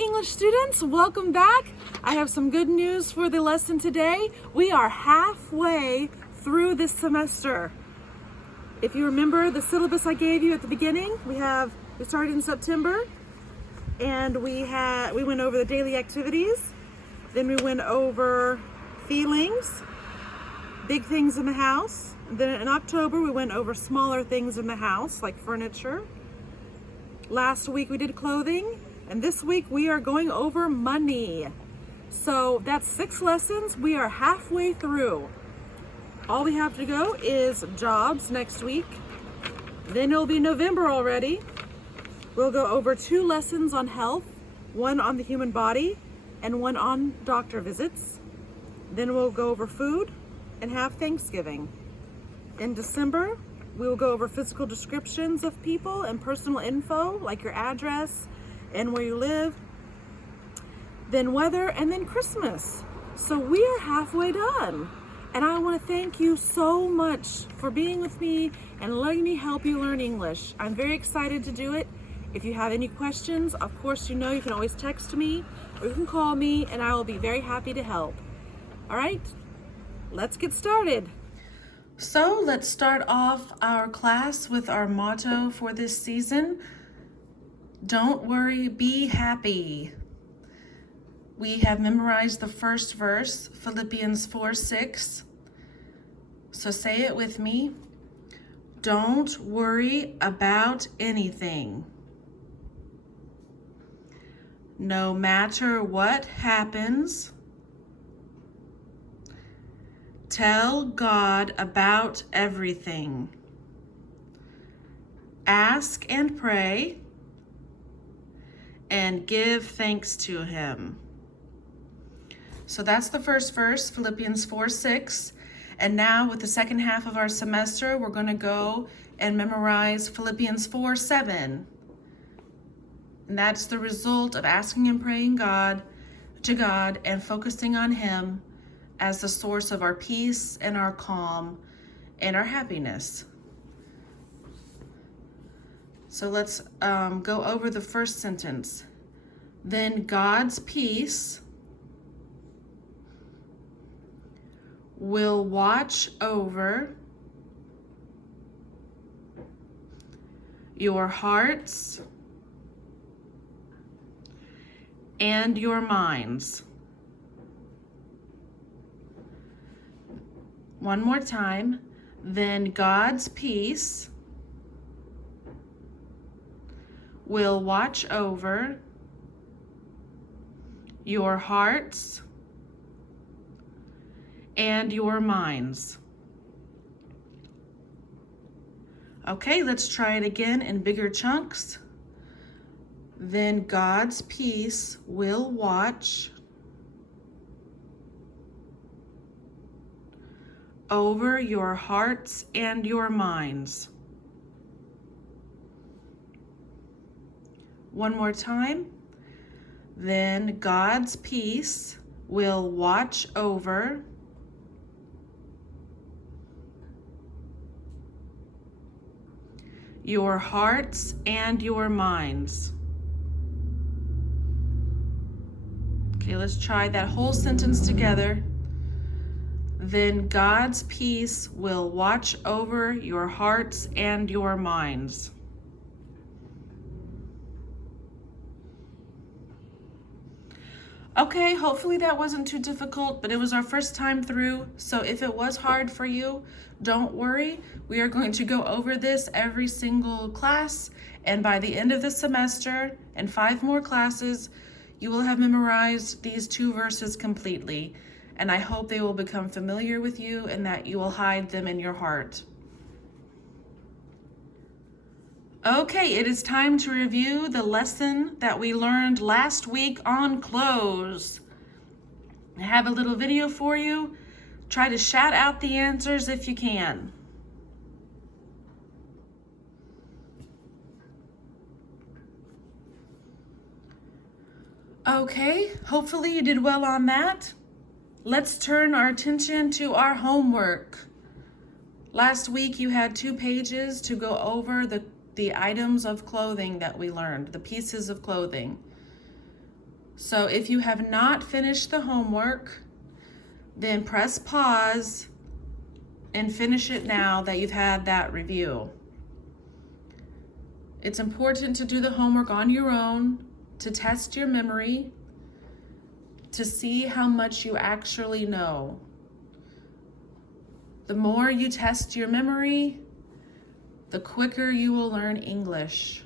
English students, welcome back. I have some good news for the lesson today. We are halfway through this semester. If you remember the syllabus I gave you at the beginning, we started in September and we went over the daily activities. Then we went over feelings, big things in the house. And then in October we went over smaller things in the house like furniture. Last week we did clothing. And this week we are going over money. So that's 6 lessons. We are halfway through. All we have to go is jobs next week. Then it'll be November already. We'll go over 2 lessons on health, 1 on the human body and 1 on doctor visits. Then we'll go over food and have Thanksgiving. In December, we will go over physical descriptions of people and personal info like your address and where you live, then weather, and then Christmas. So we are halfway done. And I want to thank you so much for being with me and letting me help you learn English. I'm very excited to do it. If you have any questions, of course, you can always text me or you can call me and I will be very happy to help. All right, let's get started. So let's start off our class with our motto for this season. Don't worry, be happy. We have memorized the first verse, Philippians 4:6. So say it with me. Don't worry about anything. No matter what happens, tell God about everything. Ask and pray and give thanks to him. So that's the first verse, Philippians 4:6. And now with the second half of our semester, we're going to go and memorize Philippians 4:7. And that's the result of asking and praying to God and focusing on him as the source of our peace and our calm and our happiness. So let's go over the first sentence. Then God's peace will watch over your hearts and your minds. One more time. Then God's peace will watch over your hearts and your minds. Okay, let's try it again in bigger chunks. Then God's peace will watch over your hearts and your minds. One more time. Then God's peace will watch over your hearts and your minds. Okay, let's try that whole sentence together. Then God's peace will watch over your hearts and your minds. Okay, hopefully that wasn't too difficult, but it was our first time through. So if it was hard for you, don't worry. We are going to go over this every single class. And by the end of the semester and 5 more classes, you will have memorized these 2 verses completely. And I hope they will become familiar with you and that you will hide them in your heart. Okay, it is time to review the lesson that we learned last week on clothes. I have a little video for you. Try to shout out the answers if you can. Okay, hopefully you did well on that. Let's turn our attention to our homework. Last week you had 2 pages to go over the items of clothing that we learned, the pieces of clothing. So if you have not finished the homework, then press pause and finish it now that you've had that review. It's important to do the homework on your own, to test your memory, to see how much you actually know. The more you test your memory, the quicker you will learn English.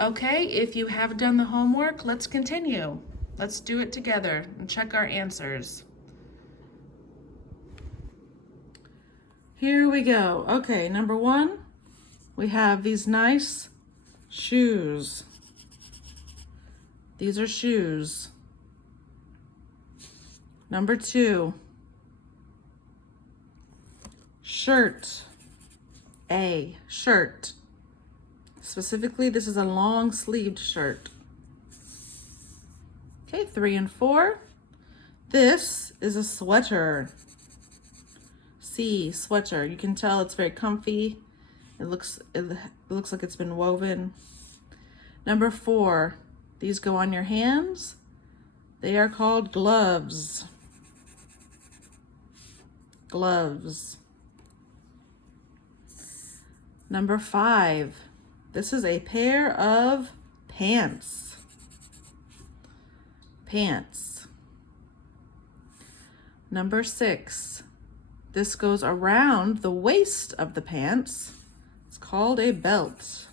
Okay, if you have done the homework, let's continue. Let's do it together and check our answers. Here we go. Okay, number 1, we have these nice shoes. These are shoes. Number 2, shirt. A, shirt. Specifically, this is a long-sleeved shirt. Okay, 3 and 4. This is a sweater. C, sweater. You can tell it's very comfy. It looks like it's been woven. Number 4, these go on your hands. They are called gloves. Gloves. Number 5, this is a pair of pants. Pants. Number 6, this goes around the waist of the pants. It's called a belt.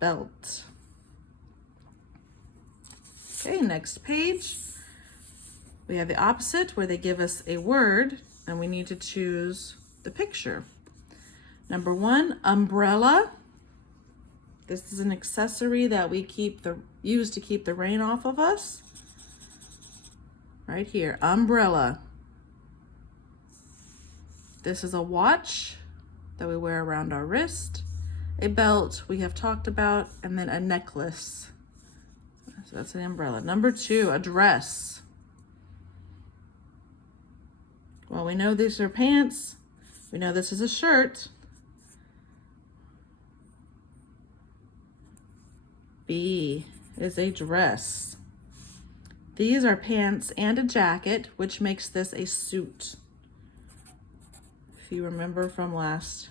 Belt. Okay, next page. We have the opposite where they give us a word and we need to choose the picture. Number 1, umbrella. This is an accessory that we use to keep the rain off of us. Right here, umbrella. This is a watch that we wear around our wrist. A belt we have talked about, and then a necklace. So that's an umbrella. Number 2, a dress. Well, we know these are pants. We know this is a shirt. B is a dress. These are pants and a jacket, which makes this a suit. If you remember from last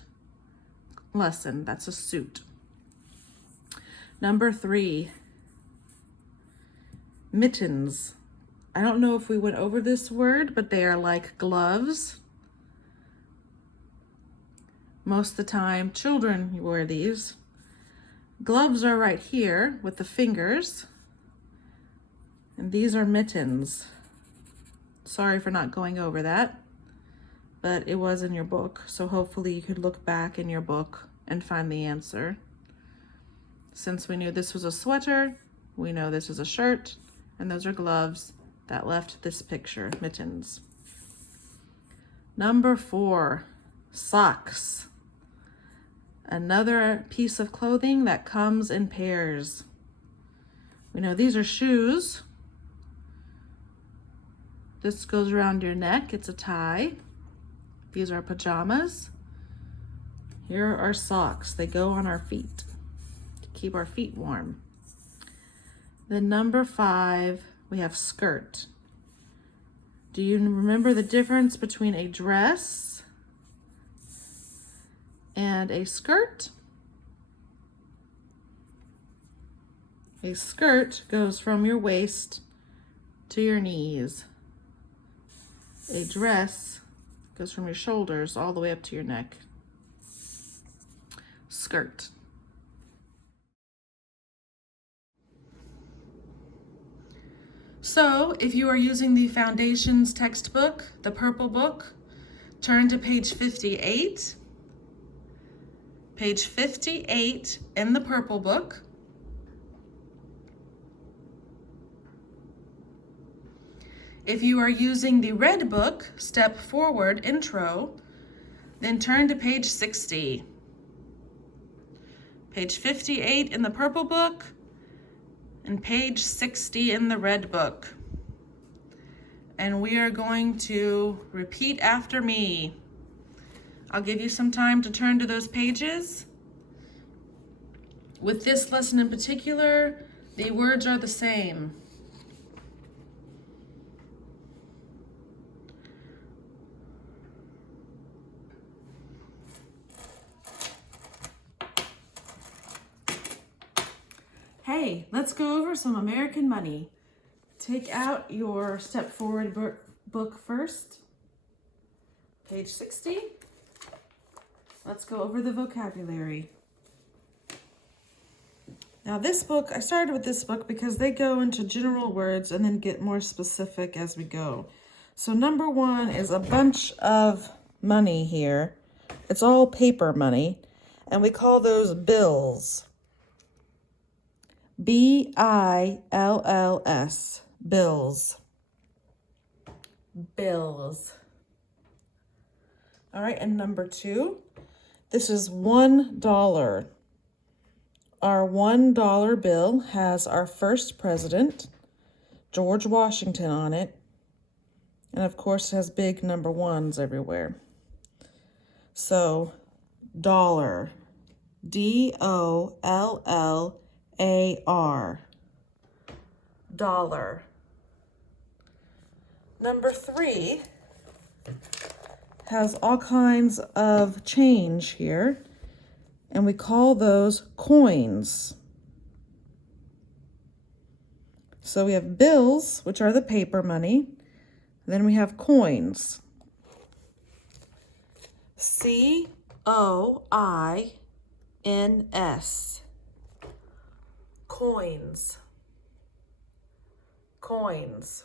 lesson, that's a suit. Number 3, mittens. I don't know if we went over this word, but they are like gloves. Most of the time, children wear these. Gloves are right here with the fingers, and these are mittens. Sorry for not going over that, but it was in your book, so hopefully you could look back in your book and find the answer. Since we knew this was a sweater, we know this is a shirt, and those are gloves that left this picture, mittens. Number 4, socks. Another piece of clothing that comes in pairs. We know these are shoes. This goes around your neck, it's a tie. These are pajamas. Here are socks. They go on our feet to keep our feet warm. Then number 5, we have skirt. Do you remember the difference between a dress and a skirt? A skirt goes from your waist to your knees. A dress goes from your shoulders all the way up to your neck. Skirt. So, if you are using the Foundations textbook, the purple book, turn to page 58. Page 58 in the purple book. If you are using the red book, Step Forward Intro, then turn to page 60. Page 58 in the purple book and page 60 in the red book. And we are going to repeat after me. I'll give you some time to turn to those pages. with this lesson in particular, the words are the same. Hey, let's go over some American money. Take out your Step Forward book first. Page 60. Let's go over the vocabulary. Now this book, I started with this book because they go into general words and then get more specific as we go. So number 1 is a bunch of money here. It's all paper money, and we call those bills. B-I-L-L-S, bills. Bills. All right, and number 2, this is $1. Our $1 bill has our first president, George Washington, on it. And of course, it has big number 1s everywhere. So, dollar, D-O-L-L-A-R, dollar. Number 3 has all kinds of change here, and we call those coins. So we have bills, which are the paper money. Then we have coins. C-O-I-N-S. Coins. Coins.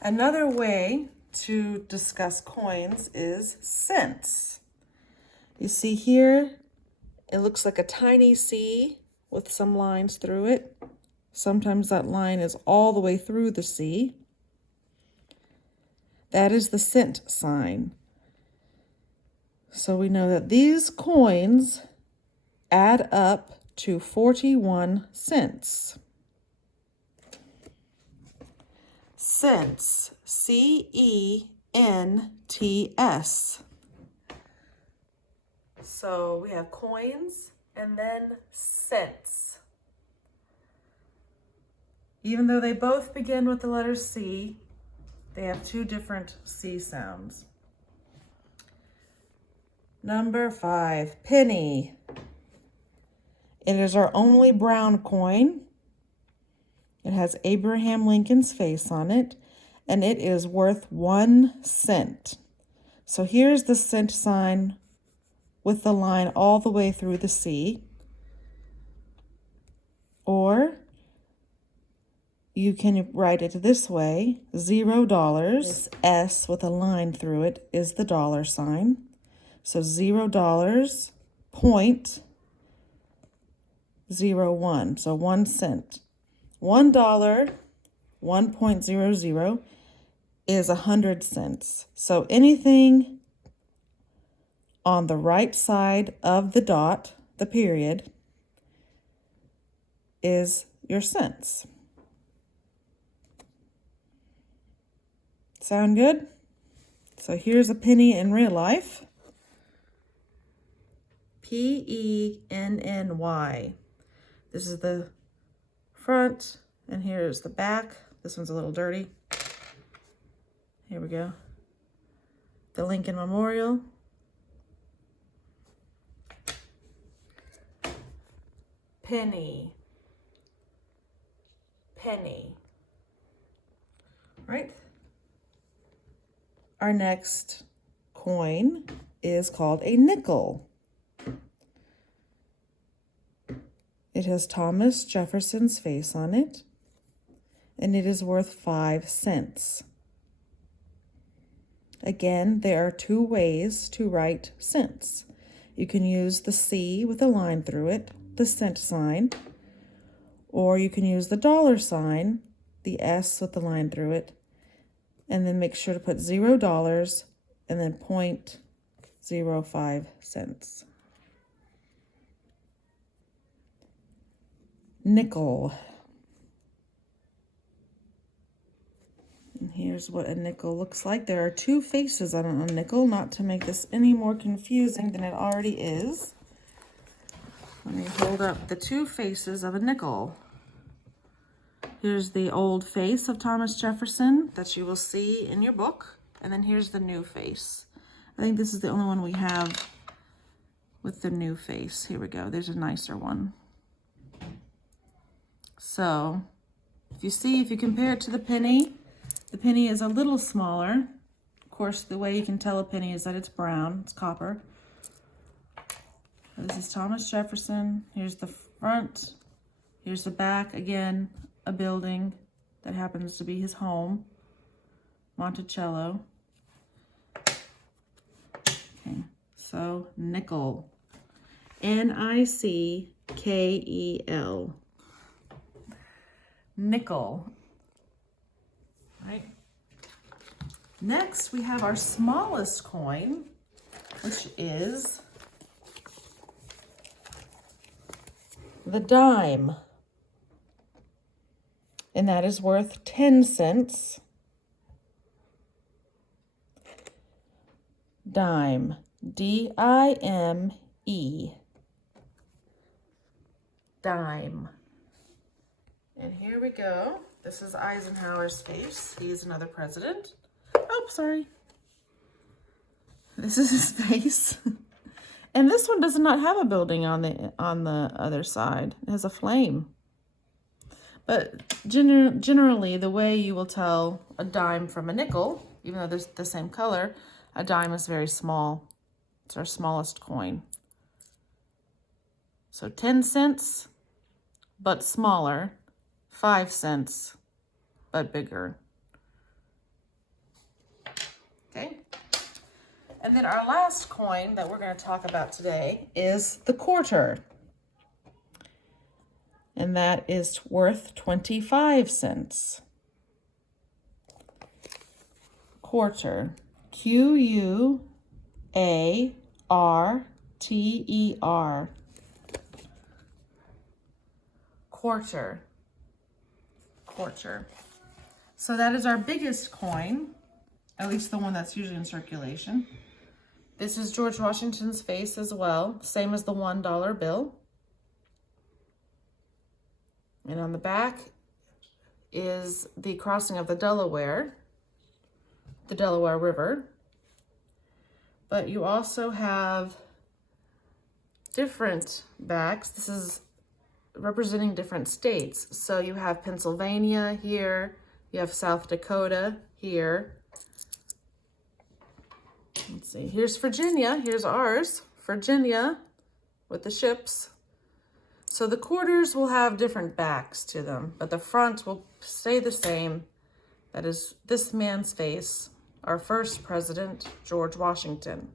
Another way to discuss coins is cents. You see here, it looks like a tiny C with some lines through it. Sometimes that line is all the way through the C. That is the cent sign. So we know that these coins add up to 41 cents. Cents, C-E-N-T-S. So we have coins and then cents. Even though they both begin with the letter C, they have 2 different C sounds. Number 5, penny. It is our only brown coin. It has Abraham Lincoln's face on it, and it is worth 1 cent. So here's the cent sign with the line all the way through the C. Or you can write it this way, $0, this S with a line through it is the dollar sign. So $0, point 01, so 1 cent. $1, 1.00 is 100 cents. So anything on the right side of the dot, the period, is your cents. Sound good? So here's a penny in real life. P-E-N-N-Y. This is the front, and here's the back. This one's a little dirty. Here we go. The Lincoln Memorial. Penny. Penny. Right? Our next coin is called a nickel. It has Thomas Jefferson's face on it, and it is worth 5 cents. Again, there are 2 ways to write cents. You can use the C with a line through it, the cent sign, or you can use the dollar sign, the S with the line through it, and then make sure to put $0 and then 0.05 cents. Nickel. And here's what a nickel looks like. There are 2 faces on a nickel, not to make this any more confusing than it already is. Let me hold up the two faces of a nickel. Here's the old face of Thomas Jefferson that you will see in your book. And then here's the new face. I think this is the only one we have with the new face. Here we go. There's a nicer one. So if you compare it to the penny is a little smaller. Of course, the way you can tell a penny is that it's brown, it's copper. This is Thomas Jefferson. Here's the front. Here's the back. Again, a building that happens to be his home, Monticello. Okay, so nickel. N-I-C-K-E-L. Nickel. Right. Next, we have our smallest coin, which is the dime. And that is worth 10 cents. Dime. D-I-M-E. Dime. And here we go. This is Eisenhower's face. He's another president. Oh, sorry. This is his face. And this one does not have a building on the other side. It has a flame. But generally, the way you will tell a dime from a nickel, even though they're the same color, a dime is very small. It's our smallest coin. So 10 cents, but smaller. 5 cents, but bigger. Okay. And then our last coin that we're going to talk about today is the quarter. And that is worth 25 cents. Quarter. Q-U-A-R-T-E-R. Quarter. Quarter. So that is our biggest coin, at least the one that's usually in circulation. This is George Washington's face as well, same as the $1 bill. And on the back is the crossing of the Delaware River. But you also have different backs. This is representing different states. So you have Pennsylvania here, you have South Dakota here. Let's see, here's Virginia, here's ours, Virginia with the ships. So the quarters will have different backs to them, but the front will stay the same. That is this man's face, our first president, George Washington.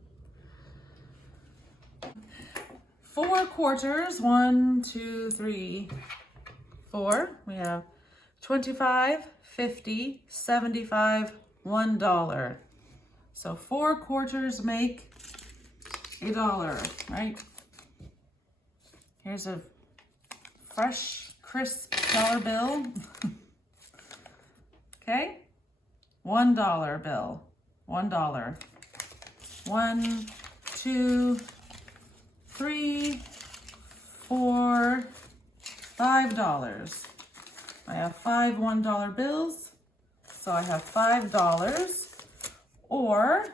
4 quarters, 1, 2, 3, 4. We have 25, 50, 75, $1. So 4 quarters make $1, right? Here's a fresh, crisp dollar bill. Okay, $1 bill, $1. 1, 2, 3, 4, $5. I have 5 $1 bills, so I have $5. Or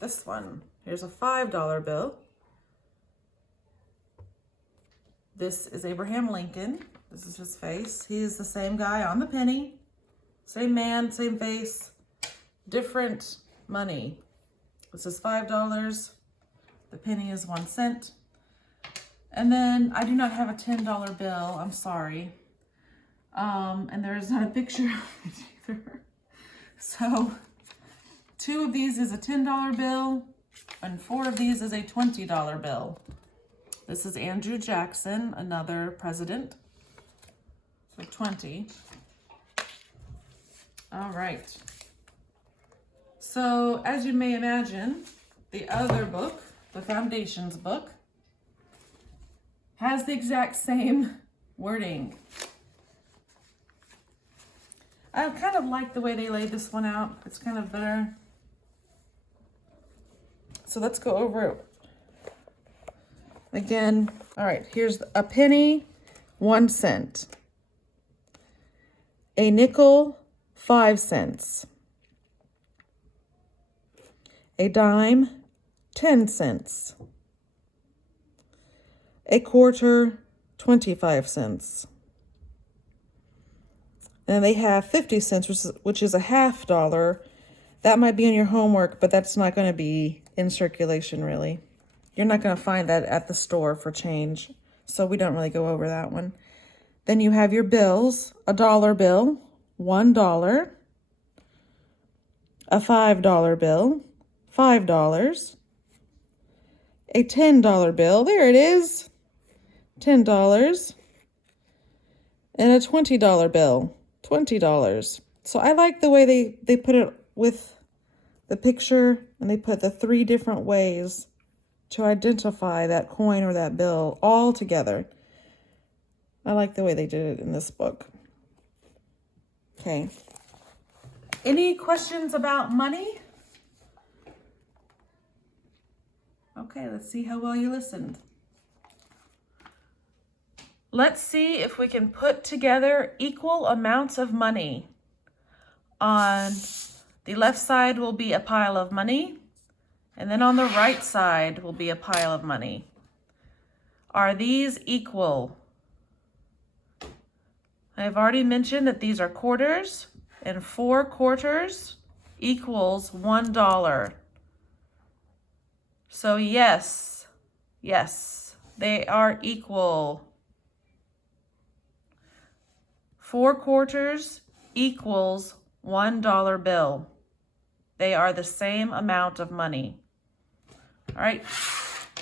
this one, here's a $5 bill. This is Abraham Lincoln. This is his face. He is the same guy on the penny. Same man, same face, different money. This is $5. The penny is 1 cent. And then I do not have a $10 bill. I'm sorry. And there is not a picture of it either. So 2 of these is a $10 bill and 4 of these is a $20 bill. This is Andrew Jackson, another president. So 20. All right. So as you may imagine, the other book, the Foundations book, has the exact same wording. I kind of like the way they laid this one out. It's kind of better. So let's go over it Again, all right, here's a penny, 1 cent. A nickel, 5 cents. A dime, 10 cents. A quarter, 25 cents. And they have 50 cents, which is a $half. That might be in your homework, but that's not going to be in circulation, really. You're not going to find that at the store for change, so we don't really go over that one. Then you have your bills, a dollar bill, $1, a $5 bill, $5, a $10 bill, there it is, $10, and a $20 bill, $20. So I like the way they put it with the picture, and they put the 3 different ways to identify that coin or that bill all together. I like the way they did it in this book. Okay. Any questions about money? Okay, let's see how well you listened. Let's see if we can put together equal amounts of money. On the left side will be a pile of money, and then on the right side will be a pile of money. Are these equal? I've already mentioned that these are quarters, and 4 quarters equals $1. So yes, they are equal. 4 quarters equals $1 bill. They are the same amount of money. All right,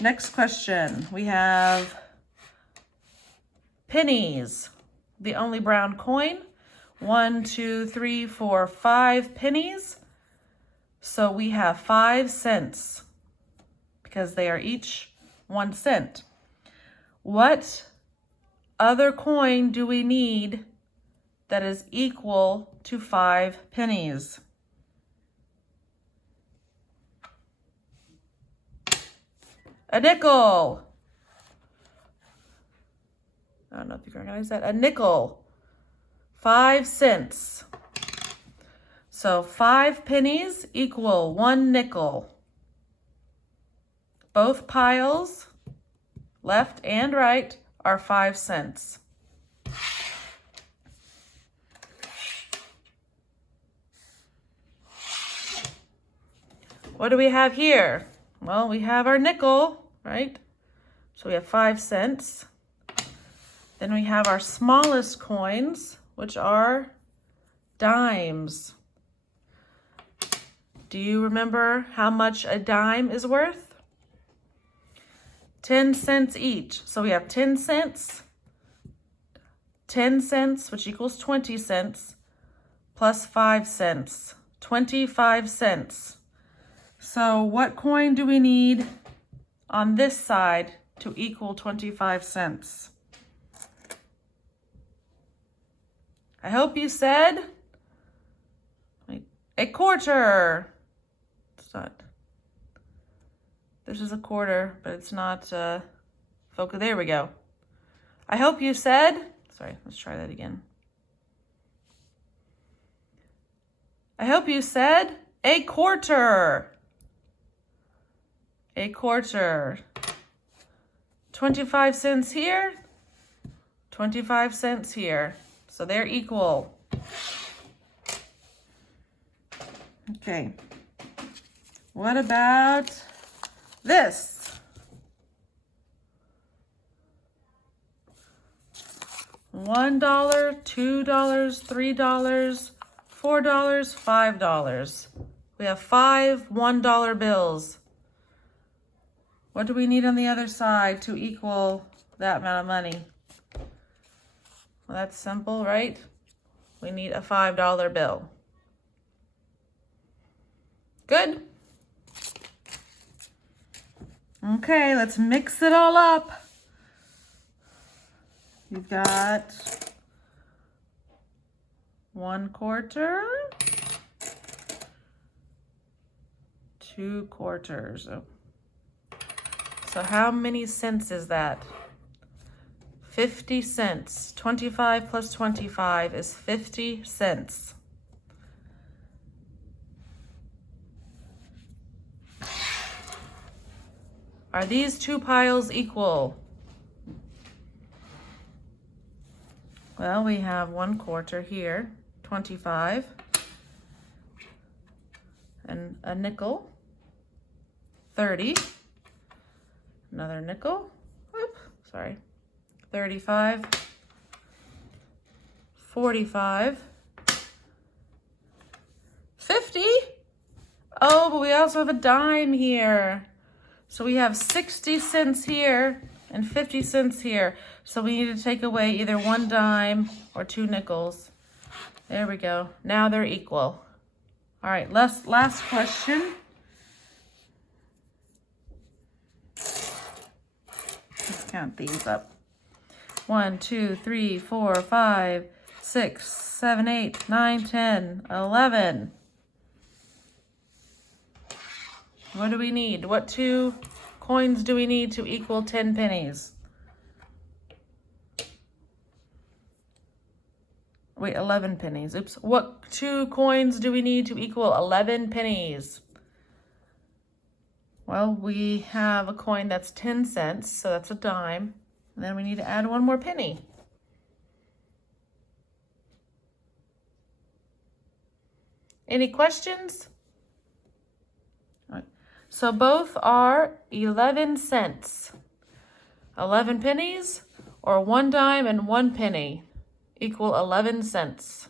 next question. We have pennies, the only brown coin. 1, 2, 3, 4, 5 pennies. So we have 5 cents because they are each 1 cent. What other coin do we need that is equal to 5 pennies? A nickel. I don't know if you can recognize that. A nickel. 5 cents. So 5 pennies equal 1 nickel. Both piles, left and right, are 5 cents. What do we have here? Well, we have our nickel, right? So we have 5 cents. Then we have our smallest coins, which are dimes. Do you remember how much a dime is worth? 10 cents each. So we have 10 cents, 10 cents, which equals 20 cents, plus 5 cents, 25 cents. So what coin do we need on this side to equal 25 cents? I hope you said a quarter. It's not. This is a quarter, but it's not focus. There we go. I hope you said, sorry, let's try that again. I hope you said a quarter. A quarter. 25 cents here, 25 cents here. So they're equal. Okay. What about this? $1, $2, $3, $4, $5. We have 5 $1 bills. What do we need on the other side to equal that amount of money? Well, that's simple, right? We need a $5 bill. Good. Okay, let's mix it all up. You've got 1 quarter, 2 quarters. So how many cents is that? 50 cents. 25 plus 25 is 50 cents. Are these two piles equal? Well, we have 1/4 here, 25, and a nickel, 30, another nickel, 35, 45, 50. Oh, but we also have a dime here. So we have 60 cents here and 50 cents here. So we need to take away either one dime or 2 nickels. There we go. Now they're equal. All right, last question. Let's count these up. 1, 2, 3, 4, 5, 6, 7, 8, 9, 10, 11. What do we need? What 2 coins do we need to equal 10 pennies? Wait, 11 pennies. Oops. What 2 coins do we need to equal 11 pennies? Well, we have a coin that's 10 cents, so that's a dime. And then we need to add one more penny. Any questions? All right. So both are 11 cents. 11 pennies or 1 dime and 1 penny equal 11 cents.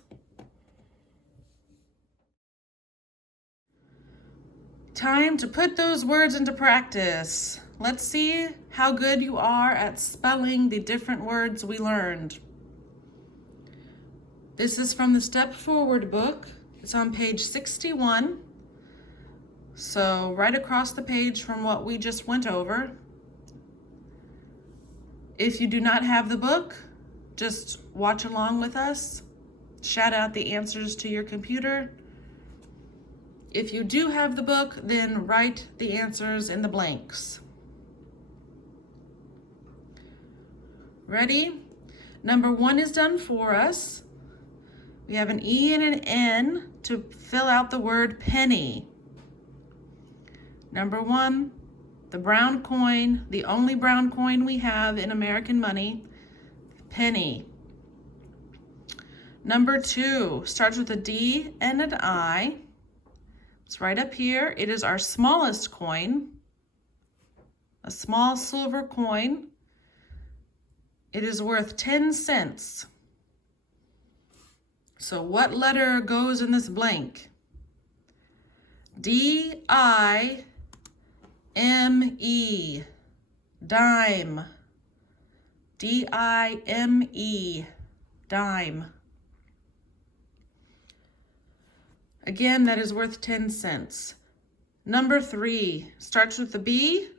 Time to put those words into practice. Let's see how good you are at spelling the different words we learned. This is from the Step Forward book. It's on page 61. So right across the page from what we just went over. If you do not have the book, just watch along with us. Shout out the answers to your computer. If you do have the book, then write the answers in the blanks. Ready? Number 1 is done for us. We have an E and an N to fill out the word penny. Number 1, the brown coin, the only brown coin we have in American money, penny. Number 2 starts with a D and an I. It's right up here. It is our smallest coin, a small silver coin. It is worth 10 cents. So what letter goes in this blank? D-I-M-E, dime. D-I-M-E, dime. Again, that is worth 10 cents. Number 3 starts with a B,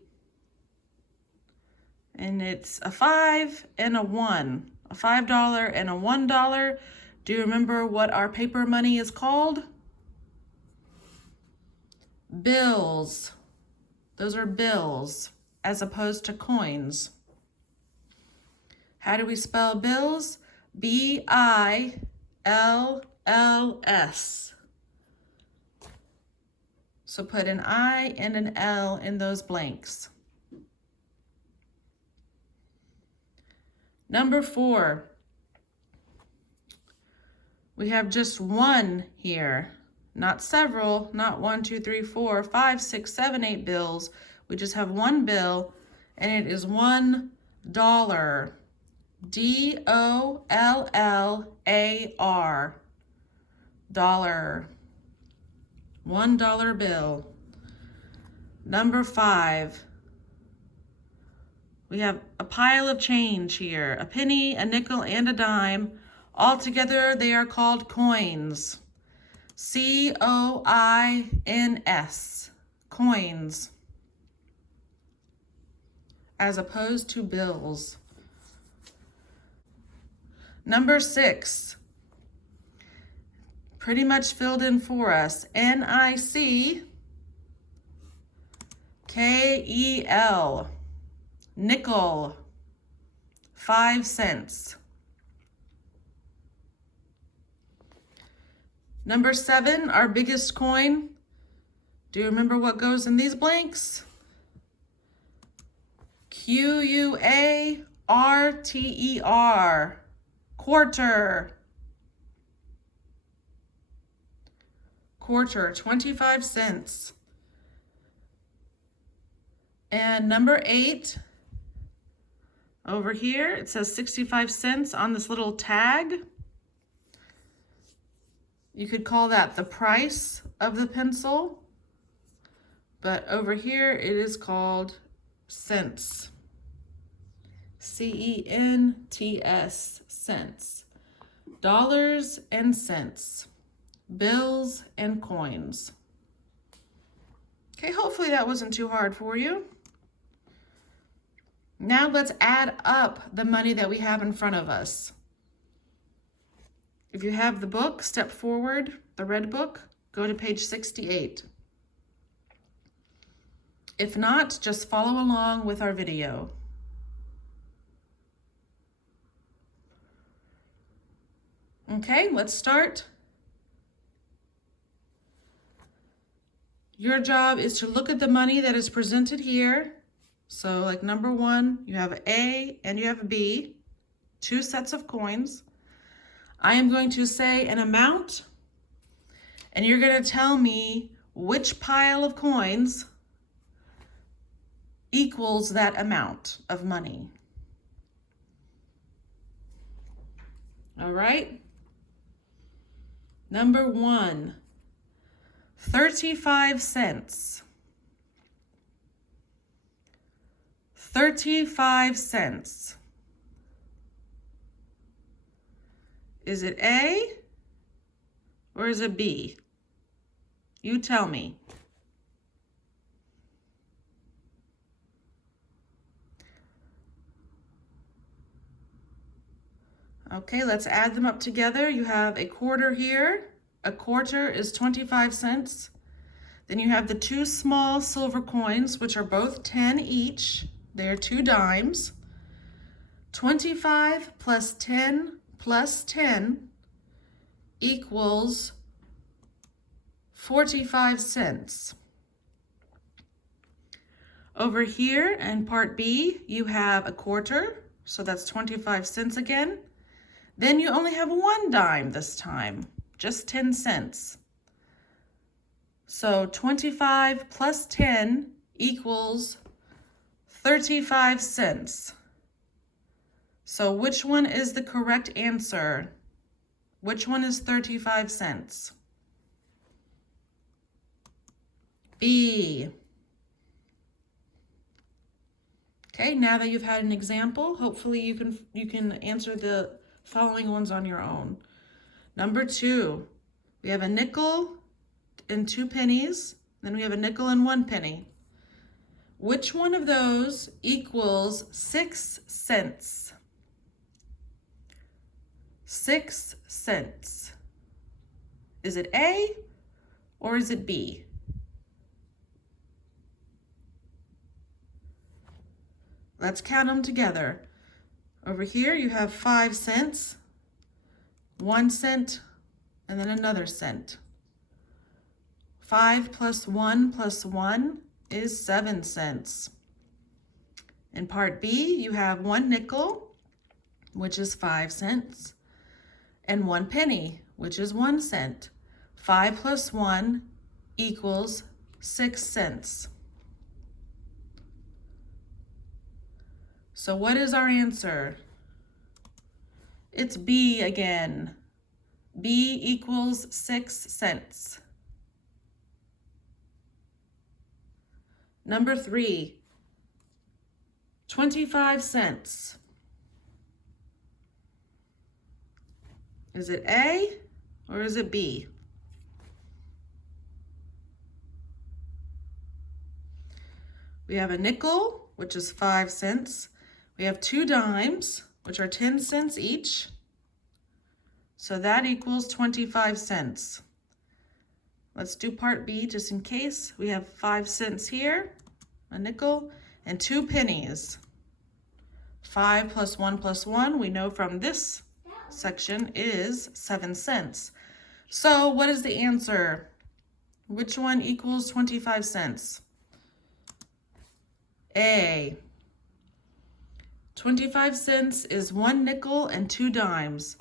and it's a 5 and a 1. A $5 and a $1. Do you remember what our paper money is called? Bills. Those are bills as opposed to coins. How do we spell bills? B-I-L-L-S. So put an I and an L in those blanks. Number 4. We have just 1 here, not several, not 1, 2, 3, 4, 5, 6, 7, 8 bills. We just have 1 bill, and it is $1. D-O-L-L-A-R. Dollar. $1 bill. Number 5. We have a pile of change here. A penny, a nickel, and a dime. All together, they are called coins. C-O-I-N-S. Coins. As opposed to bills. Number 6. Pretty much filled in for us. N-I-C-K-E-L. Nickel, 5 cents. Number 7, our biggest coin. Do you remember what goes in these blanks? Q-U-A-R-T-E-R, quarter. Quarter, 25 cents. And number 8, over here, it says 65 cents on this little tag. You could call that the price of the pencil, but over here it is called cents. C-E-N-T-S, cents. Dollars and cents. Bills and coins. Okay, hopefully that wasn't too hard for you. Now let's add up the money that we have in front of us. If you have the book, step forward, the red book, go to page 68. If not, just follow along with our video. Okay, let's start. Your job is to look at the money that is presented here. So like number 1, you have A and you have B, 2 sets of coins. I am going to say an amount, and you're going to tell me which pile of coins equals that amount of money. All right. Number 1, 35 cents. 35 cents. Is it A or is it B? You tell me. Okay, let's add them up together. You have a quarter here. A quarter is 25 cents. Then you have the 2 small silver coins, which are both 10 each. They're 2 dimes. 25 plus 10 plus 10 equals 45 cents. Over here in part B, you have a quarter, so that's 25 cents again. Then you only have 1 dime this time, just 10 cents. So 25 plus 10 equals 35 cents. So which one is the correct answer? Which one is 35 cents? B. Okay, now that you've had an example, hopefully you can answer the following ones on your own. Number 2, we have a nickel and 2 pennies. Then we have a nickel and 1 penny. Which one of those equals 6 cents? 6 cents. Is it A or is it B? Let's count them together. Over here you have 5 cents, 1 cent, and then another cent. 5 plus 1 plus 1 is 7 cents. In part B, you have 1 nickel, which is 5 cents, and 1 penny, which is 1 cent. 5 plus 1 equals 6 cents. So what is our answer? It's B again. B equals 6 cents. Number 3, 25 cents. Is it A or is it B? We have a nickel, which is 5 cents. We have 2 dimes, which are 10 cents each. So that equals 25 cents. Let's do part B just in case. We have 5 cents here, a nickel, and 2 pennies. 5 plus 1, we know from this section, is 7 cents. So what is the answer? Which one equals 25 cents? A. 25 cents is 1 nickel and 2 dimes.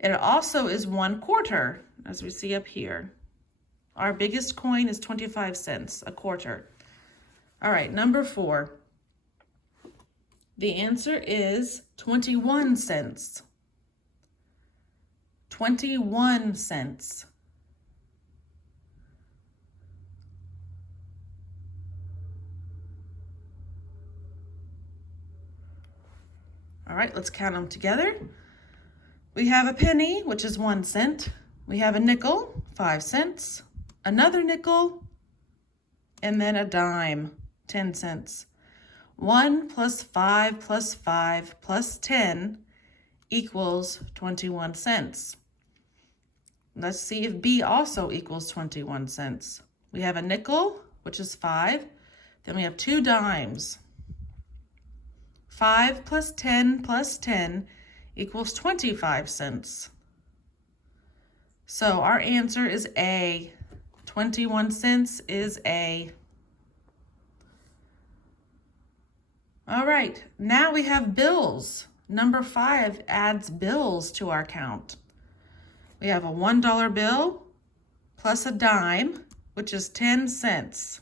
It also is 1 quarter, as we see up here. Our biggest coin is 25 cents, a quarter. All right, number 4. The answer is 21 cents. 21 cents. All right, let's count them together. We have a penny, which is 1 cent. We have a nickel, 5 cents. Another nickel, and then a dime, 10 cents. 1 plus 5 plus 5 plus 10 equals 21 cents. Let's see if B also equals 21 cents. We have a nickel, which is 5. Then we have 2 dimes. 5 plus 10 equals 25 cents. So our answer is A. 21 cents is A. All right, now we have bills. Number 5 adds bills to our count. We have a $1 bill plus a dime, which is 10 cents.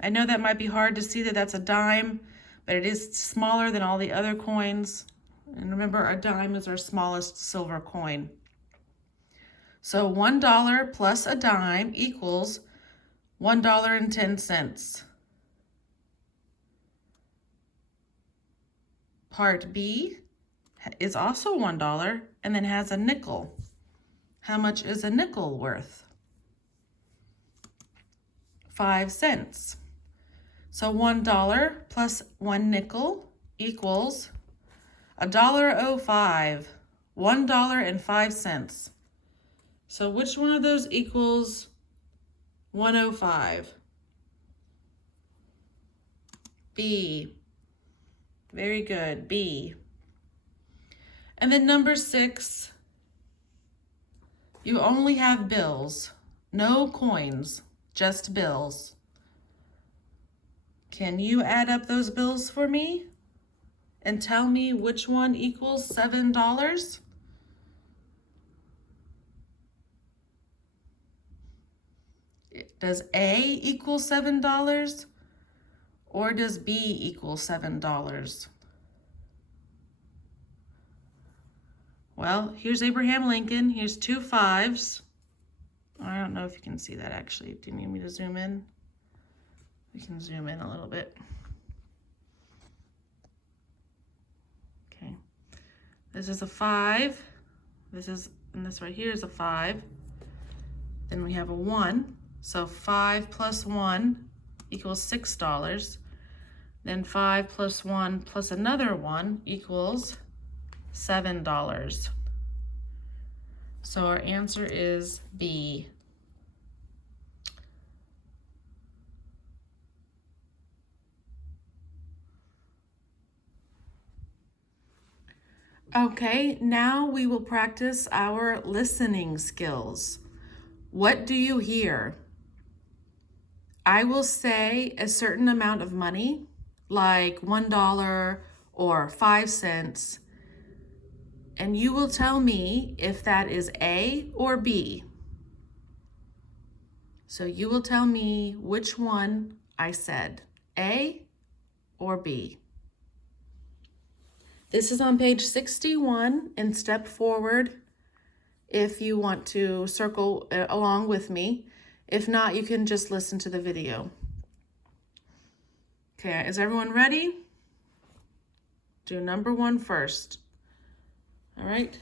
I know that might be hard to see that that's a dime, but it is smaller than all the other coins. And remember, a dime is our smallest silver coin. So $1 plus a dime equals $1.10. Part B is also $1 and then has a nickel. How much is a nickel worth? 5 cents. So $1 plus 1 nickel equals $1.05, $1.05. So which one of those equals 105? B. Very good, B. And then number 6, you only have bills, no coins, just bills. Can you add up those bills for me and tell me which one equals $7? Does A equal $7 or does B equal $7? Well, here's Abraham Lincoln. Here's 2 5s. I don't know if you can see that actually. Do you need me to zoom in? We can zoom in a little bit. Okay. This is a 5. And this right here is a 5. Then we have a 1. So 5 plus 1 equals $6. Then 5 plus 1 plus another 1 equals $7. So our answer is B. Okay, now we will practice our listening skills. What do you hear? I will say a certain amount of money, like $1 or 5 cents, and you will tell me if that is A or B. So you will tell me which one I said, A or B. This is on page 61 and step forward if you want to circle along with me. If not, you can just listen to the video. Okay, is everyone ready? Do number 1 first. All right.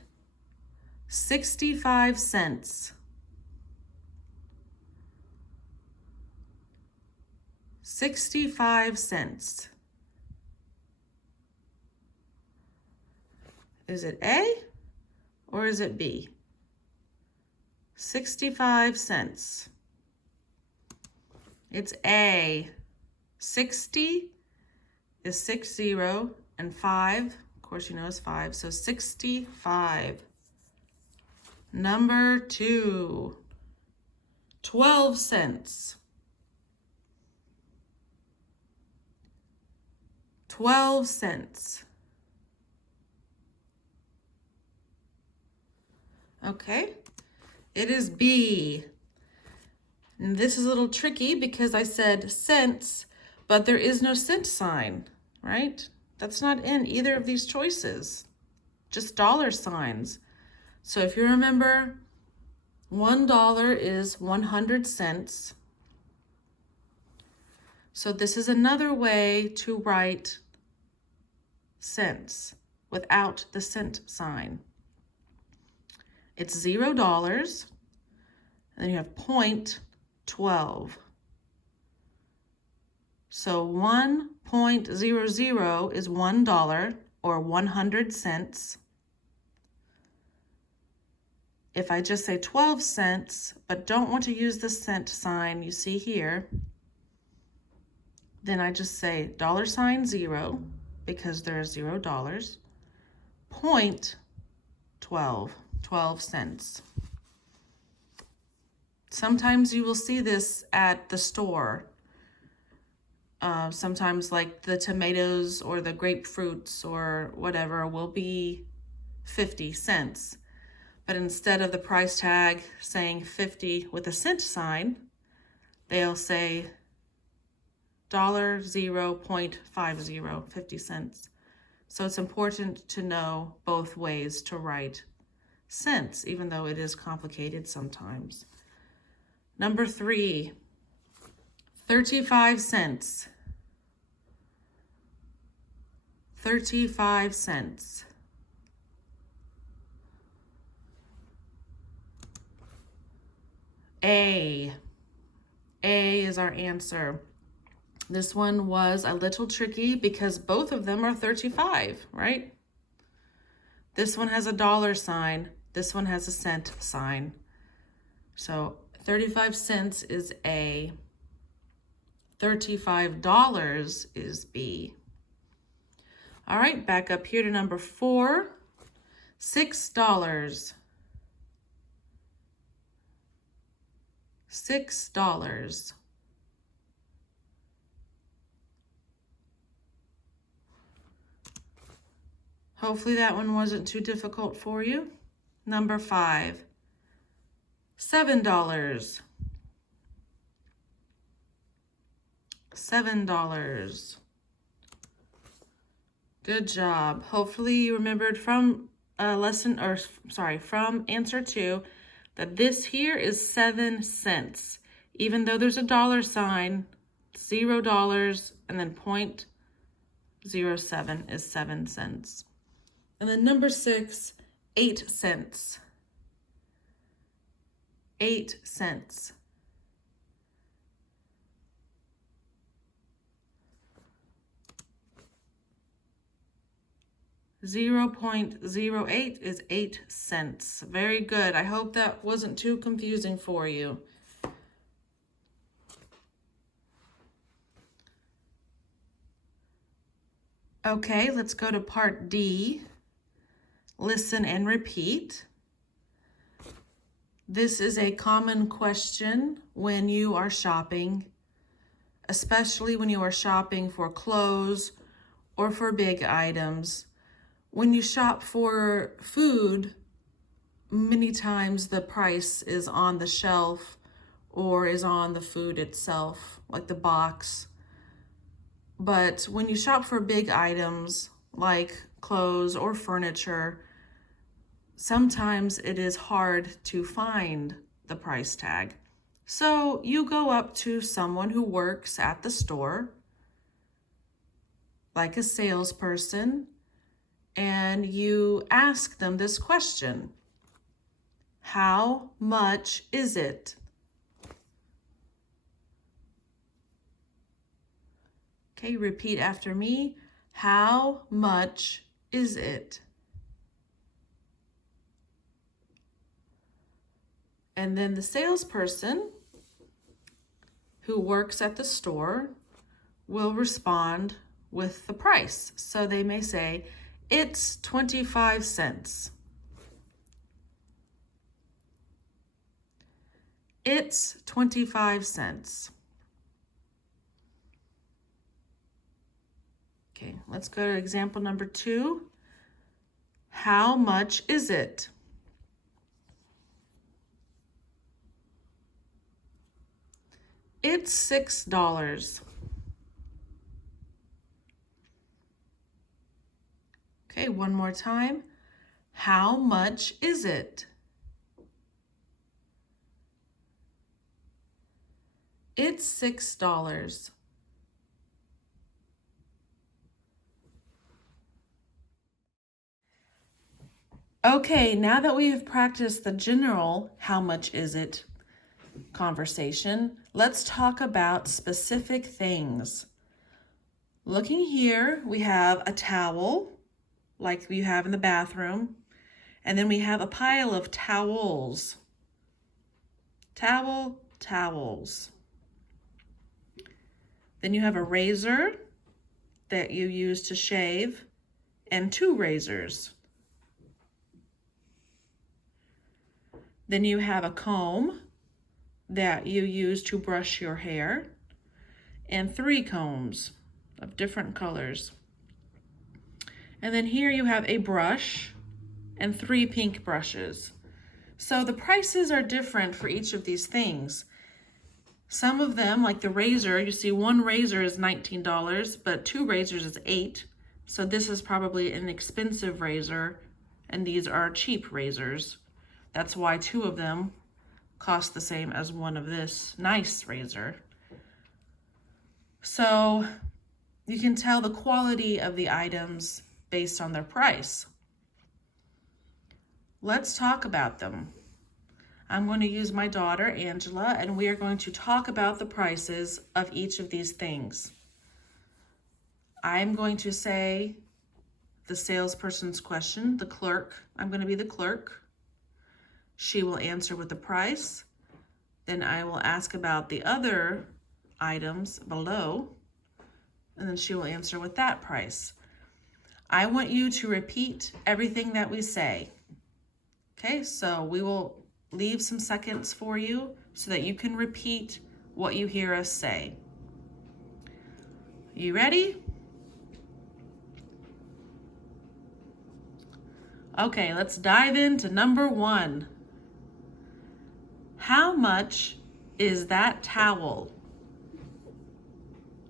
65 cents. 65 cents. Is it A or is it B? 65 cents. It's A. 60 is 60, and 5, of course you know is 5, so 65. Number 2, 12 cents. 12 cents. Okay, it is B. And this is a little tricky because I said cents, but there is no cent sign, right? That's not in either of these choices, just dollar signs. So if you remember, $1 is 100 cents. So this is another way to write cents without the cent sign. It's $0, and then you have 0.12. So 1.00 is $1 or 100 cents. If I just say 12 cents, but don't want to use the cent sign you see here, then I just say $0 because there are $0, 0.12, 12 cents. Sometimes you will see this at the store. Sometimes like the tomatoes or the grapefruits or whatever will be 50 cents. But instead of the price tag saying 50 with a cent sign, they'll say $0.50, 50 cents. So it's important to know both ways to write cents, even though it is complicated sometimes. Number 3, 35 cents. 35 cents. A is our answer. This one was a little tricky because both of them are 35, right? This one has a dollar sign. This one has a cent sign. So 35 cents is A. $35 is B. All right, back up here to number 4. $6. $6. Hopefully that one wasn't too difficult for you. Number 5. $7. $7. Good job. Hopefully you remembered from from answer 2 that this here is 7 cents. Even though there's a dollar sign, $0 and then 0.07 is 7 cents. And then number 6, 8 cents. 8 cents. $0.08 is 8 cents. Very good. I hope that wasn't too confusing for you. Okay, let's go to part D. Listen and repeat. This is a common question when you are shopping, especially when you are shopping for clothes or for big items. When you shop for food, many times the price is on the shelf or is on the food itself, like the box. But when you shop for big items like clothes or furniture, sometimes it is hard to find the price tag. So you go up to someone who works at the store, like a salesperson, and you ask them this question: how much is it? Okay, repeat after me. How much is it? And then the salesperson who works at the store will respond with the price. So they may say, it's 25 cents. It's 25 cents. Okay, let's go to example number 2. How much is it? It's $6. Okay, one more time. How much is it? It's $6. Okay, now that we have practiced the general how much is it conversation, let's talk about specific things. Looking here, we have a towel, like you have in the bathroom, and then we have a pile of towels. Towels. Then you have a razor that you use to shave, and 2 razors. Then you have a comb that you use to brush your hair, and 3 combs of different colors. And then here you have a brush and 3 pink brushes. So the prices are different for each of these things. Some of them, like the razor, you see 1 razor is $19, but 2 razors is $8. So this is probably an expensive razor, and these are cheap razors. That's why 2 of them cost the same as 1 of this nice razor. So you can tell the quality of the items based on their price. Let's talk about them. I'm going to use my daughter, Angela, and we are going to talk about the prices of each of these things. I'm going to say the salesperson's question, the clerk. I'm going to be the clerk. She will answer with the price. Then I will ask about the other items below, and then she will answer with that price. I want you to repeat everything that we say. Okay, so we will leave some seconds for you so that you can repeat what you hear us say. You ready? Okay, let's dive into number 1. How much is that towel?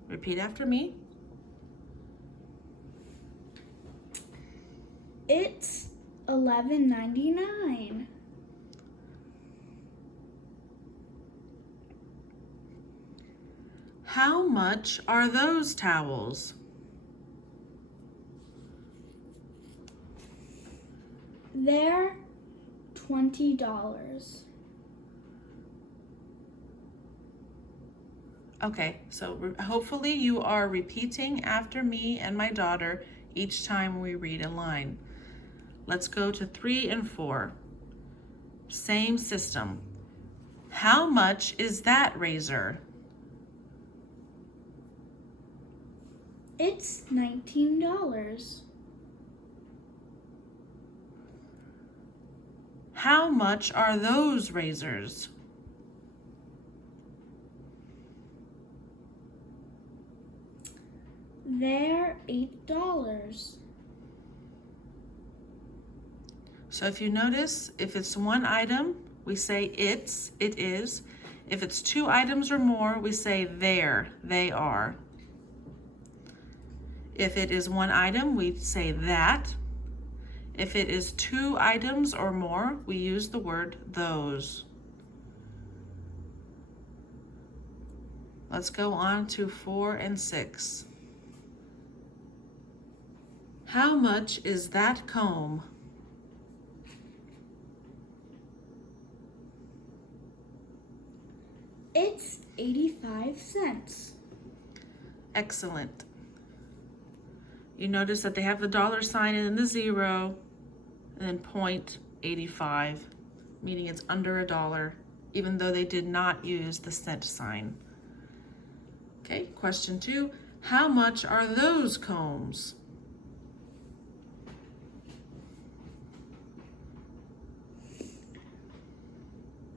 Repeat after me. It's $11.99. How much are those towels? They're $20. Okay, so hopefully you are repeating after me and my daughter each time we read a line. Let's go to 3 and 4. Same system. How much is that razor? It's $19. How much are those razors? They're $8. So if you notice, if it's 1 item, we say it is. If it's 2 items or more, we say there, they are. If it is 1 item, we say that. If it is 2 items or more, we use the word those. Let's go on to 4 and 6. How much is that comb? It's 85 cents. Excellent. You notice that they have the dollar sign and then the 0 and then 0.85, meaning it's under $1, even though they did not use the cent sign. Okay, question 2. How much are those combs?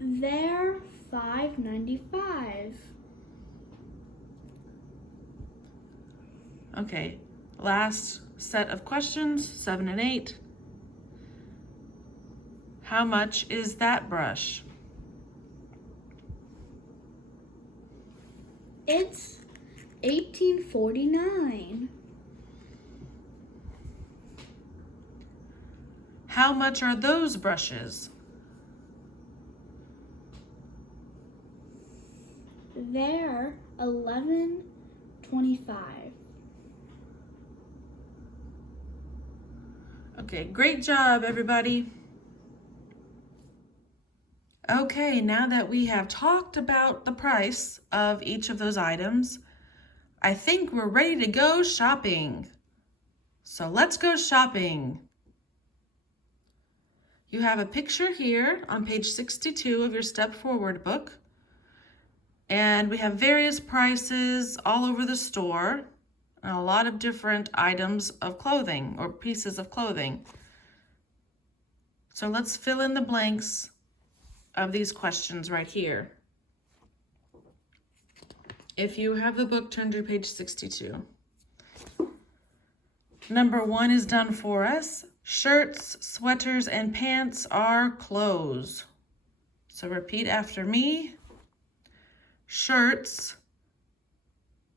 They're $5.95. Okay, last set of questions, 7 and 8. How much is that brush? It's $18.49. How much are those brushes? They're $11.25. Okay, great job, everybody. Okay, now that we have talked about the price of each of those items, I think we're ready to go shopping. So let's go shopping. You have a picture here on page 62 of your Step Forward book. And we have various prices all over the store and a lot of different items of clothing or pieces of clothing. So let's fill in the blanks of these questions right here. If you have the book, turn to page 62. Number 1 is done for us. Shirts, sweaters, and pants are clothes. So repeat after me. Shirts,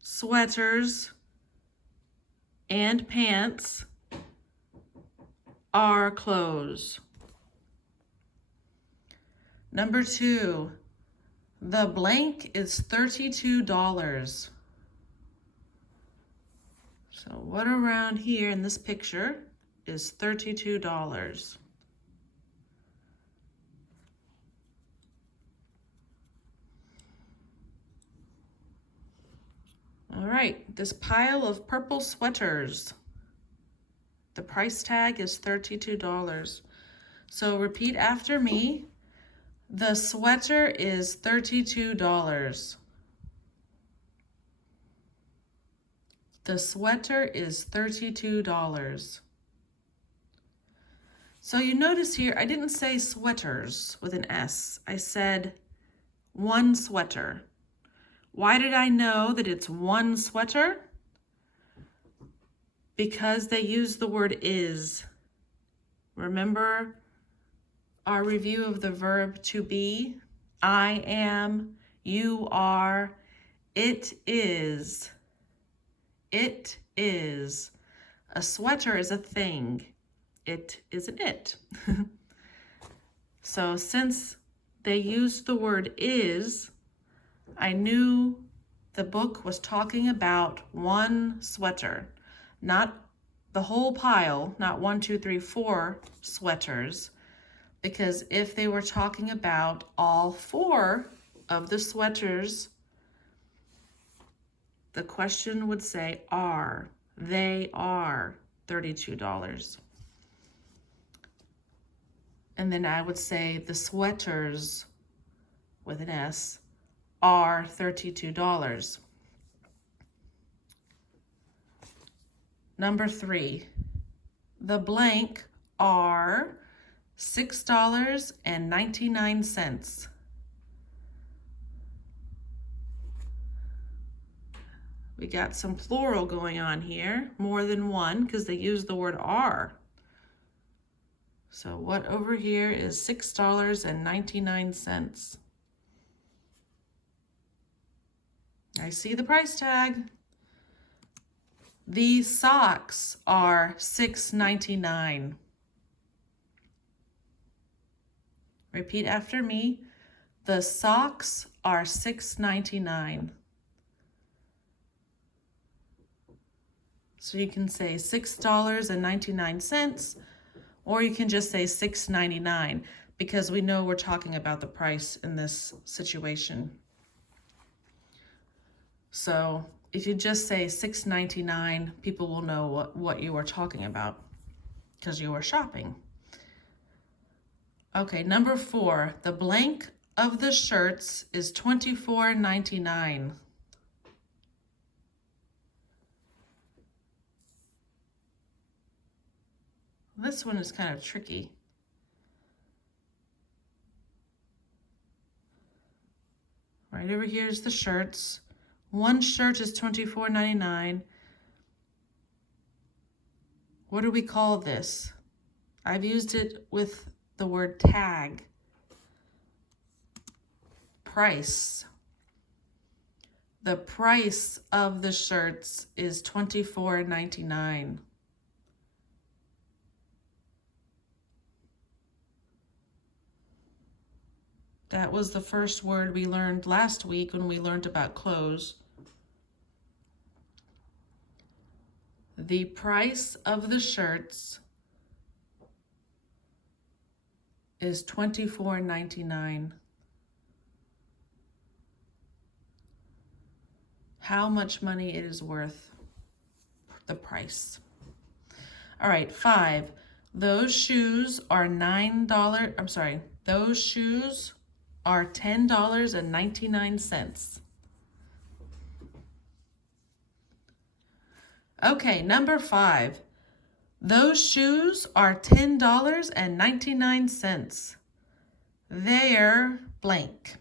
sweaters, and pants are clothes. Number 2, the blank is $32. So what around here in this picture is $32? All right, this pile of purple sweaters. The price tag is $32. So repeat after me. The sweater is $32. The sweater is $32. So you notice here, I didn't say sweaters with an S. I said one sweater. Why did I know that it's one sweater? Because they use the word is. Remember our review of the verb to be? I am, you are, it is. It is. A sweater is a thing. It is an it. So since they used the word is, I knew the book was talking about one sweater, not the whole pile, not 1, 2, 3, 4 sweaters, because if they were talking about all 4 of the sweaters, the question would say are. They are $32. And then I would say the sweaters with an S are $32. Number 3, the blank are $6.99. We got some plural going on here, more than one, because they use the word are. So what over here is $6.99? I see the price tag. These socks are $6.99. Repeat after me. The socks are $6.99. So you can say $6.99, or you can just say $6.99, because we know we're talking about the price in this situation. So if you just say $6.99, people will know what you are talking about because you are shopping. Okay, number 4, the blank of the shirts is $24.99. this one is kind of tricky. Right over here is the shirts. One shirt is $24.99. What do we call this? I've used it with the word tag. Price. The price of the shirts is $24.99. That was the first word we learned last week when we learned about clothes. The price of the shirts is $24.99. How much money it is worth, the price. All right, 5. Those shoes are those shoes are $10.99. Okay, number 5. Those shoes are $10.99. They're blank.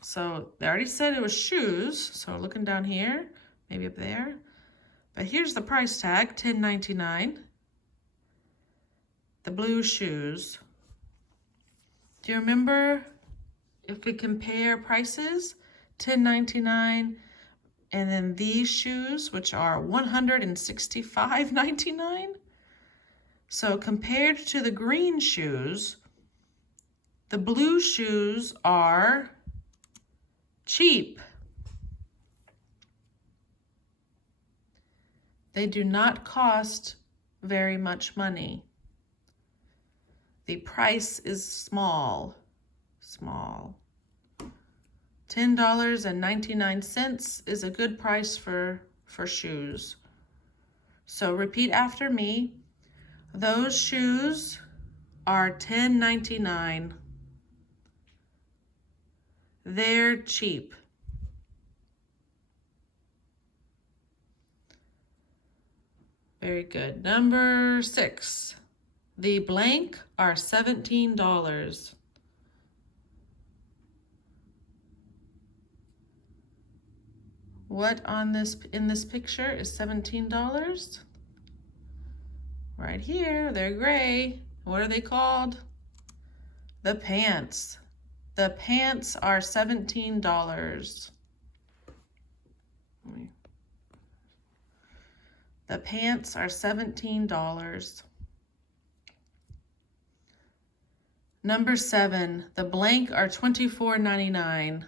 So they already said it was shoes. So looking down here, maybe up there. But here's the price tag, $10.99. The blue shoes. Do you remember if we compare prices? $10.99. And then these shoes, which are $165.99. So compared to the green shoes, the blue shoes are cheap. They do not cost very much money. The price is small. $10.99 is a good price for shoes. So repeat after me. Those shoes are $10.99. They're cheap. Very good. Number 6. The blank are $17. What in this picture is $17? Right here, they're gray. What are they called? The pants. The pants are $17. The pants are $17. Number 7, the blank are $24.99.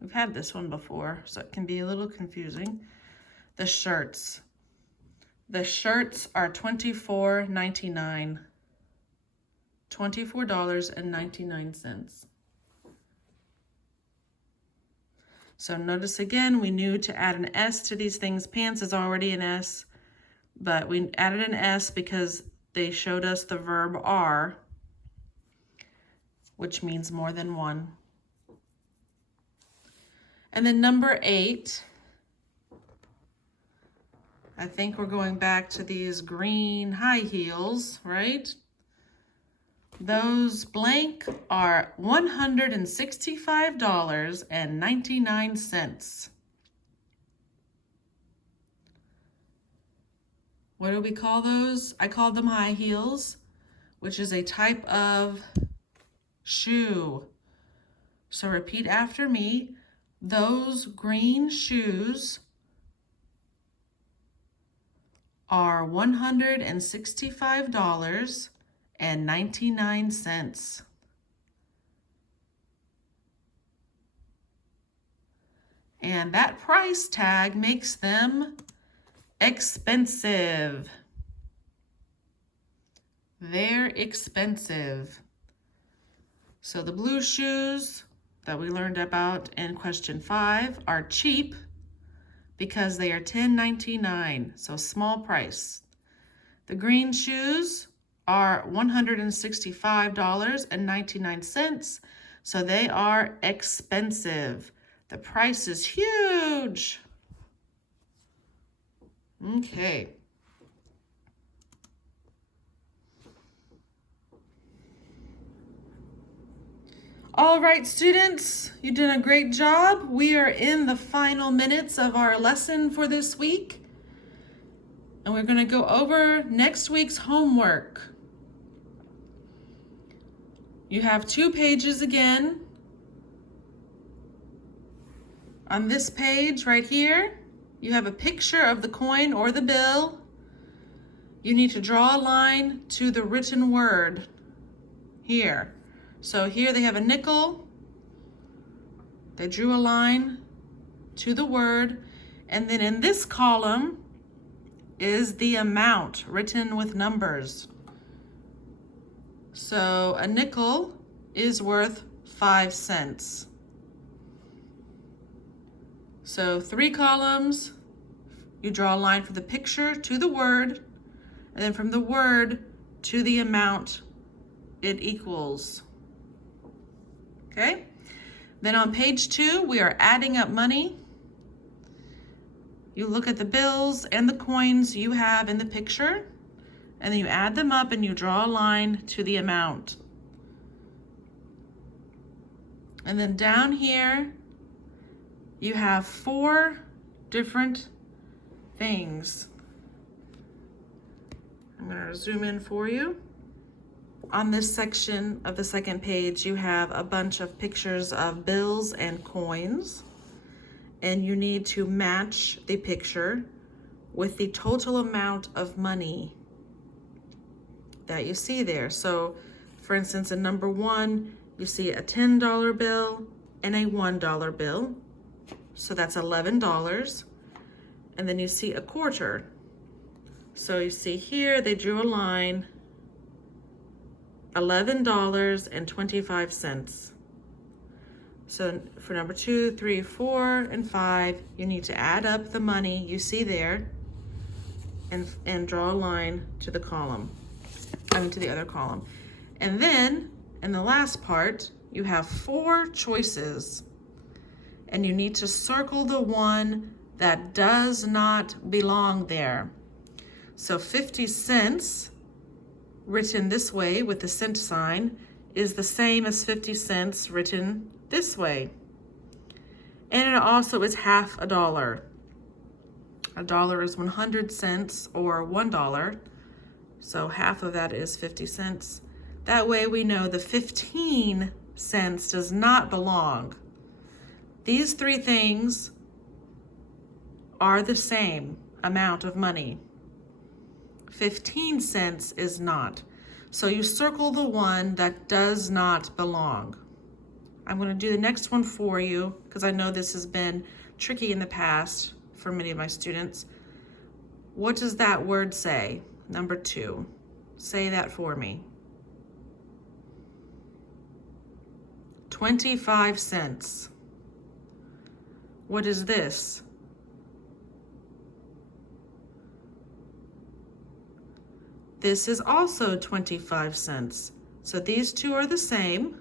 We've had this one before, so it can be a little confusing. The shirts. The shirts are $24.99. $24.99. So notice again, we knew to add an S to these things. Pants is already an S, but we added an S because they showed us the verb are, which means more than one. And then number 8, I think we're going back to these green high heels, right? Those blank are $165.99. What do we call those? I call them high heels, which is a type of shoe. So repeat after me. Those green shoes are $165.99. And that price tag makes them expensive. They're expensive. So the blue shoes that we learned about in question 5 are cheap because they are $10.99, so small price. The green shoes are $165.99. So they are expensive. The price is huge. Okay. All right, students, you did a great job. We are in the final minutes of our lesson for this week. And we're going to go over next week's homework. You have 2 pages again. On this page right here, you have a picture of the coin or the bill. You need to draw a line to the written word here. So here they have a nickel. They drew a line to the word. And then in this column is the amount written with numbers. So a nickel is worth 5 cents. So 3 columns, you draw a line from the picture to the word, and then from the word to the amount it equals. Okay? Then on page 2, we are adding up money. You look at the bills and the coins you have in the picture, and then you add them up and you draw a line to the amount. And then down here, you have 4 different things. I'm going to zoom in for you. On this section of the second page, you have a bunch of pictures of bills and coins, and you need to match the picture with the total amount of money that you see there. So, for instance, in number 1, you see a $10 bill and a $1 bill. So that's $11. And then you see a quarter. So you see here, they drew a line, $11.25. So for number 2, 3, 4, and 5, you need to add up the money you see there and draw a line to the column, to the other column. And then in the last part, you have 4 choices, and you need to circle the one that does not belong there. So 50 cents, written this way with the cent sign, is the same as 50 cents written this way. And it also is half a dollar. A dollar is 100 cents or $1. So half of that is 50 cents. That way we know the 15 cents does not belong. These 3 things are the same amount of money. 15 cents is not. So you circle the one that does not belong. I'm going to do the next one for you because I know this has been tricky in the past for many of my students. What does that word say? Number 2. Say that for me. 25 cents. What is this? This is also 25 cents. So these 2 are the same.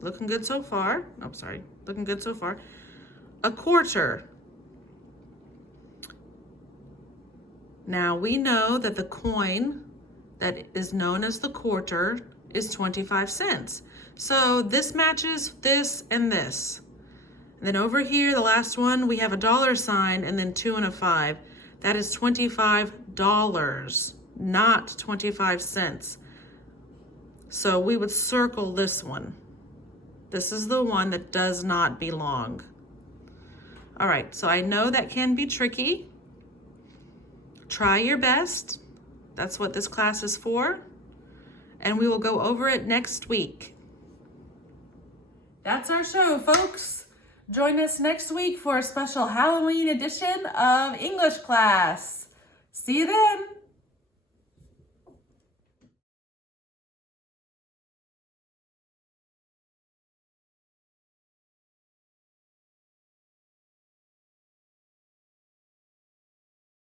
Looking good so far. Oh, sorry. Looking good so far. A quarter. Now we know that the coin that is known as the quarter is 25 cents. So this matches this and this. And then over here, the last one, we have a dollar sign and then 2 and a 5. That is $25, not 25 cents. So we would circle this one. This is the one that does not belong. All right, so I know that can be tricky. Try your best. That's what this class is for. And we will go over it next week. That's our show, folks. Join us next week for a special Halloween edition of English class. See you then.